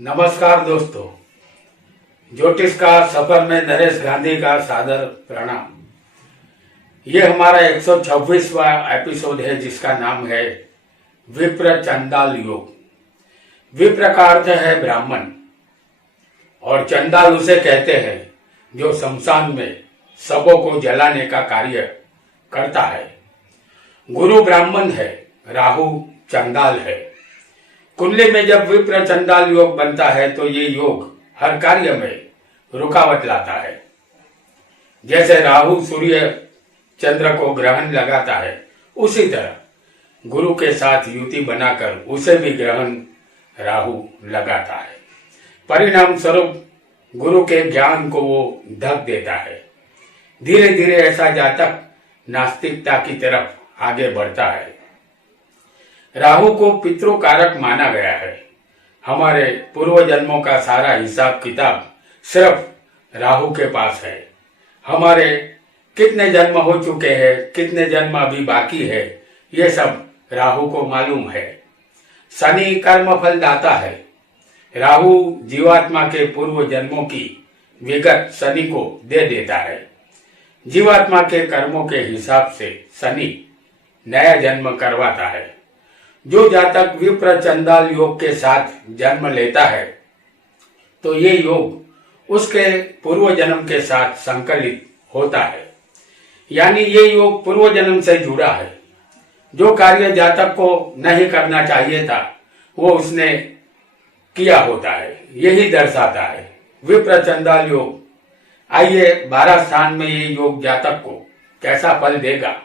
नमस्कार दोस्तों, ज्योतिष का सफर में नरेश गांधी का सादर प्रणाम। ये हमारा 126वां एपिसोड है जिसका नाम है विप्र चंडाल योग। विप्र का अर्थ है ब्राह्मण और चंडाल उसे कहते हैं जो शमशान में शवों को जलाने का कार्य करता है। गुरु ब्राह्मण है, राहु चंडाल है। कुंडली में जब विप्र चंडाल योग बनता है तो ये योग हर कार्य में रुकावट लाता है। जैसे राहु सूर्य चंद्र को ग्रहण लगाता है, उसी तरह गुरु के साथ युति बनाकर उसे भी ग्रहण राहु लगाता है। परिणाम स्वरूप गुरु के ज्ञान को वो ढक देता है। धीरे धीरे ऐसा जातक नास्तिकता की तरफ आगे बढ़ता है। राहु को पितृकारक माना गया है। हमारे पूर्व जन्मों का सारा हिसाब किताब सिर्फ राहु के पास है। हमारे कितने जन्म हो चुके हैं, कितने जन्म अभी बाकी है, ये सब राहु को मालूम है। शनि कर्म फल दाता है। राहु जीवात्मा के पूर्व जन्मों की विगत शनि को दे देता है। जीवात्मा के कर्मों के हिसाब से शनि नया जन्म करवाता है। जो जातक विप्र चंडाल योग के साथ जन्म लेता है तो ये योग उसके पूर्व जन्म के साथ संकलित होता है, यानी ये योग पूर्व जन्म से जुड़ा है। जो कार्य जातक को नहीं करना चाहिए था वो उसने किया होता है, यही दर्शाता है विप्र चंडाल योग। आइए 12 स्थान में ये योग जातक को कैसा फल देगा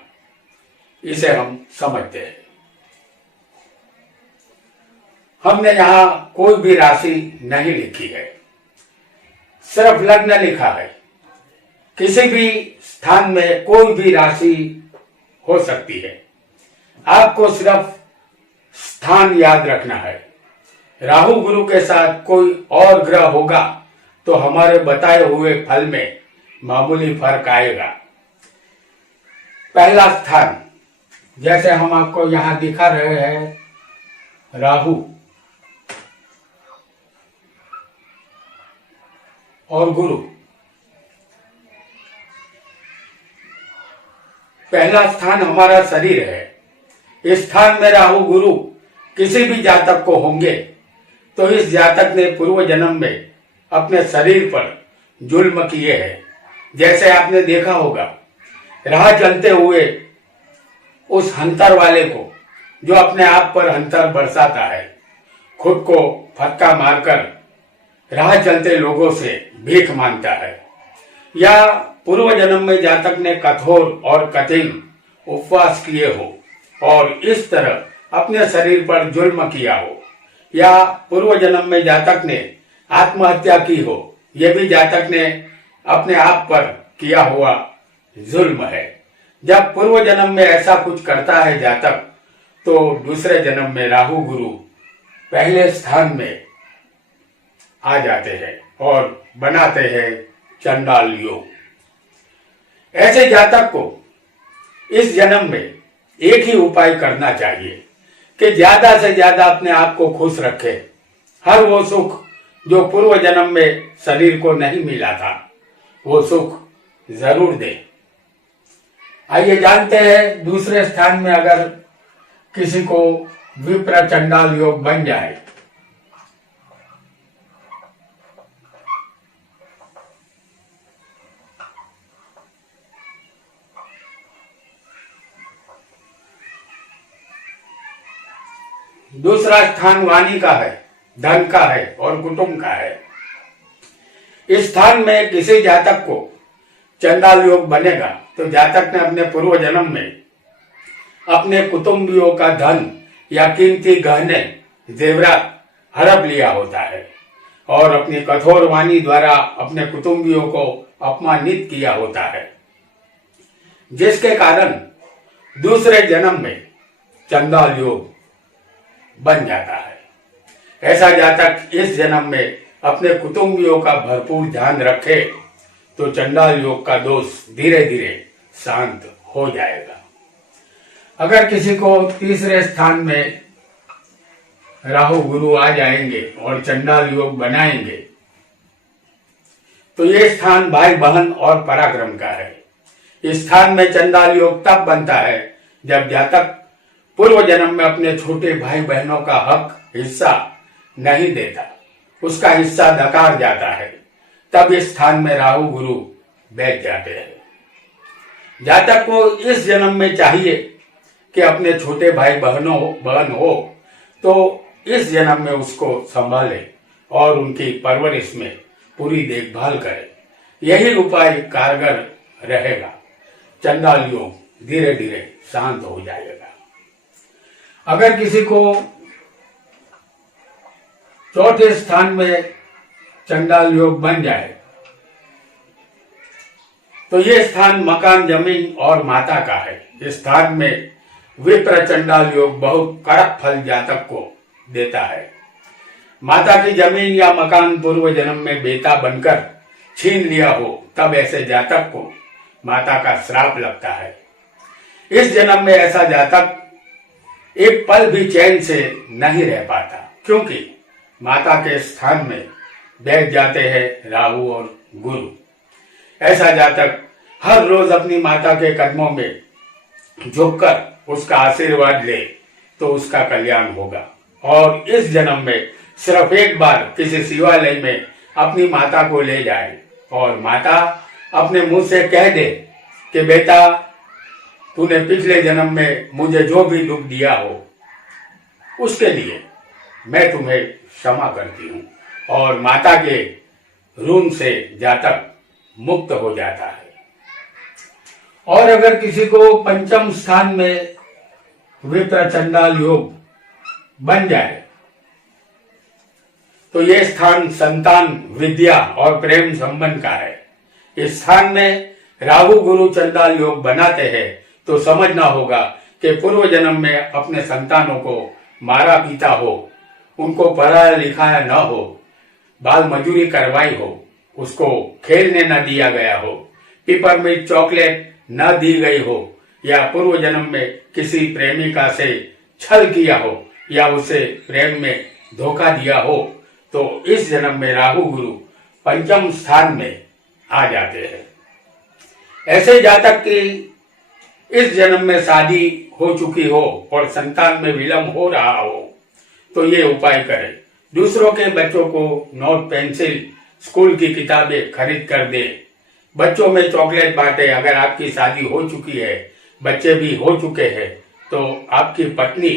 इसे हम समझते हैं। हमने यहाँ कोई भी राशि नहीं लिखी है, सिर्फ लग्न लिखा है। किसी भी स्थान में कोई भी राशि हो सकती है। आपको सिर्फ स्थान याद रखना है। राहु गुरु के साथ कोई और ग्रह होगा तो हमारे बताए हुए फल में मामूली फर्क आएगा। पहला स्थान जैसे हम आपको यहां दिखा रहे हैं, राहु और गुरु। पहला स्थान हमारा शरीर है। इस स्थान में राहु गुरु किसी भी जातक को होंगे तो इस जातक ने पूर्व जन्म में अपने शरीर पर जुल्म किए हैं। जैसे आपने देखा होगा, राह चलते हुए उस हंतर वाले को जो अपने आप पर हंतर बरसाता है, खुद को फटका मारकर राह चलते लोगों से भीख मांगता है, या पूर्व जन्म में जातक ने कठोर और कठिन उपवास किए हो और इस तरह अपने शरीर पर जुल्म किया हो, या पूर्व जन्म में जातक ने आत्महत्या की हो, यह भी जातक ने अपने आप पर किया हुआ जुल्म है। जब पूर्व जन्म में ऐसा कुछ करता है जातक तो दूसरे जन्म में राहु गुरु पहले स्थान में आ जाते हैं और बनाते हैं चंडाल योग। ऐसे जातक को इस जन्म में एक ही उपाय करना चाहिए कि ज्यादा से ज्यादा अपने आप को खुश रखे। हर वो सुख जो पूर्व जन्म में शरीर को नहीं मिला था वो सुख जरूर दे। आइए जानते हैं दूसरे स्थान में अगर किसी को विप्र चंडाल योग बन जाए। दूसरा स्थान वाणी का है, धन का है और कुटुंब का है। इस स्थान में किसी जातक को चंडाल योग बनेगा तो जातक ने अपने पूर्व जन्म में अपने कुटुंबियों का धन या कीमती गहने जेवरात हड़प लिया होता है और अपनी कठोर वाणी द्वारा अपने कुटुंबियों को अपमानित किया होता है, जिसके कारण दूसरे जन्म में चंडाल योग बन जाता है। ऐसा जातक इस जन्म में अपने कुटुंबियों का भरपूर ध्यान रखे तो चंडाल योग का दोष धीरे धीरे शांत हो जाएगा। अगर किसी को तीसरे स्थान में राहु गुरु आ जाएंगे और चंडाल योग बनाएंगे, तो ये स्थान भाई बहन और पराक्रम का है। इस स्थान में चंडाल योग तब बनता है जब जातक पूर्व जन्म में अपने छोटे भाई बहनों का हक हिस्सा नहीं देता, उसका हिस्सा डकार जाता है, तब इस स्थान में राहु गुरु बैठ जाते हैं। जातक को इस जन्म में चाहिए कि अपने छोटे भाई बहन हो तो इस जन्म में उसको संभाले और उनकी परवरिश में पूरी देखभाल करे। यही उपाय कारगर रहेगा। चंडाल योग धीरे धीरे शांत हो जाएगा। अगर किसी को चौथे स्थान में चंडाल योग बन जाए तो ये स्थान मकान, जमीन और माता का है। इस स्थान में विप्र चंडाल योग बहुत कड़क फल जातक को देता है। माता की जमीन या मकान पूर्व जन्म में बेटा बनकर छीन लिया हो तब ऐसे जातक को माता का श्राप लगता है। इस जन्म में ऐसा जातक एक पल भी चैन से नहीं रह पाता, क्योंकि माता के स्थान में बैठ जाते हैं राहु और गुरु। ऐसा जातक हर रोज अपनी माता के कदमों में झुककर उसका आशीर्वाद ले तो उसका कल्याण होगा। और इस जन्म में सिर्फ एक बार किसी शिवालय में अपनी माता को ले जाए और माता अपने मुंह से कह दे कि बेटा, तूने पिछले जन्म में मुझे जो भी दुख दिया हो उसके लिए मैं तुम्हें क्षमा करती हूँ, और माता के ऋण से जातक मुक्त हो जाता है। और अगर किसी को पंचम स्थान में विप्र चंडाल योग बन जाए तो यह स्थान संतान, विद्या और प्रेम संबंध का है। इस स्थान में राहु गुरु चंडाल योग बनाते हैं तो समझना होगा कि पूर्व जन्म में अपने संतानों को मारा पीता हो, उनको पढ़ाया लिखाया न हो, बाल मजूरी करवाई हो, उसको खेलने न दिया गया हो, पेपर में चॉकलेट न दी गई हो, या पूर्व जन्म में किसी प्रेमिका से छल किया हो या उसे प्रेम में धोखा दिया हो, तो इस जन्म में राहु गुरु पंचम स्थान में आ जाते हैं। ऐसे जातक की इस जन्म में शादी हो चुकी हो और संतान में विलंब हो रहा हो तो ये उपाय करें। दूसरों के बच्चों को नोट, पेंसिल, स्कूल की किताबें खरीद कर दे, बच्चों में चॉकलेट बांटे। अगर आपकी शादी हो चुकी है, बच्चे भी हो चुके हैं, तो आपकी पत्नी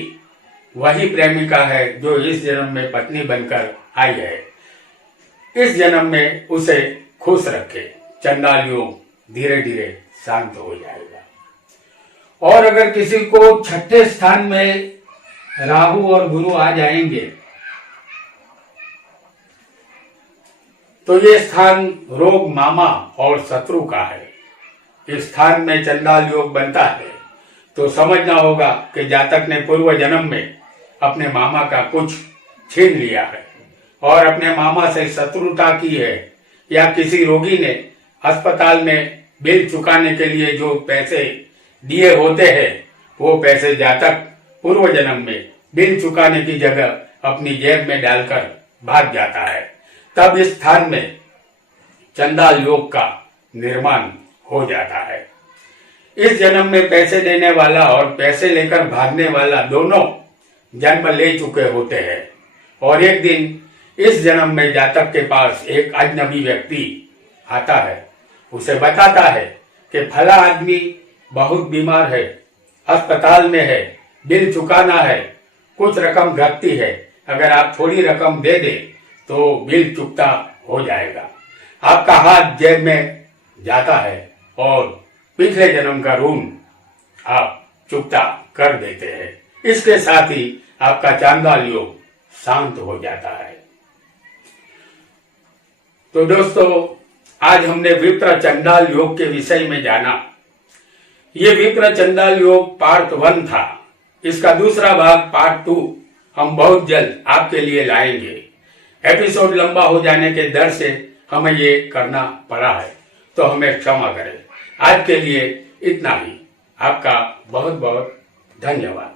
वही प्रेमिका है जो इस जन्म में पत्नी बनकर आई है। इस जन्म में उसे खुश रखे। चंडाल योग धीरे धीरे शांत हो जाएगा। और अगर किसी को छठे स्थान में राहु और गुरु आ जाएंगे तो ये स्थान रोग, मामा और शत्रु का है। इस स्थान में चंडाल योग बनता है तो समझना होगा कि जातक ने पूर्व जन्म में अपने मामा का कुछ छीन लिया है और अपने मामा से शत्रुता की है, या किसी रोगी ने अस्पताल में बिल चुकाने के लिए जो पैसे दिए होते हैं वो पैसे जातक पूर्व जन्म में बिल चुकाने की जगह अपनी जेब में डालकर भाग जाता है। तब इस स्थान में चंडाल योग का निर्माण हो जाता है। इस जन्म में पैसे देने वाला और पैसे लेकर भागने वाला दोनों जन्म ले चुके होते हैं, और एक दिन इस जन्म में जातक के पास एक अजनबी व्यक्ति आता है, उसे बताता है कि फला आदमी बहुत बीमार है, अस्पताल में है, बिल चुकाना है, कुछ रकम घटती है, अगर आप थोड़ी रकम दे दे तो बिल चुकता हो जाएगा। आपका हाथ जेब में जाता है और पिछले जन्म का ऋण आप चुकता कर देते हैं। इसके साथ ही आपका चंडाल योग शांत हो जाता है। तो दोस्तों, आज हमने विप्र चंडाल योग के विषय में जाना। ये विप्र चंडाल योग पार्ट 1 था। इसका दूसरा भाग पार्ट 2 हम बहुत जल्द आपके लिए लाएंगे। एपिसोड लंबा हो जाने के डर से हमें ये करना पड़ा है, तो हमें क्षमा करें। आज के लिए इतना ही। आपका बहुत बहुत धन्यवाद।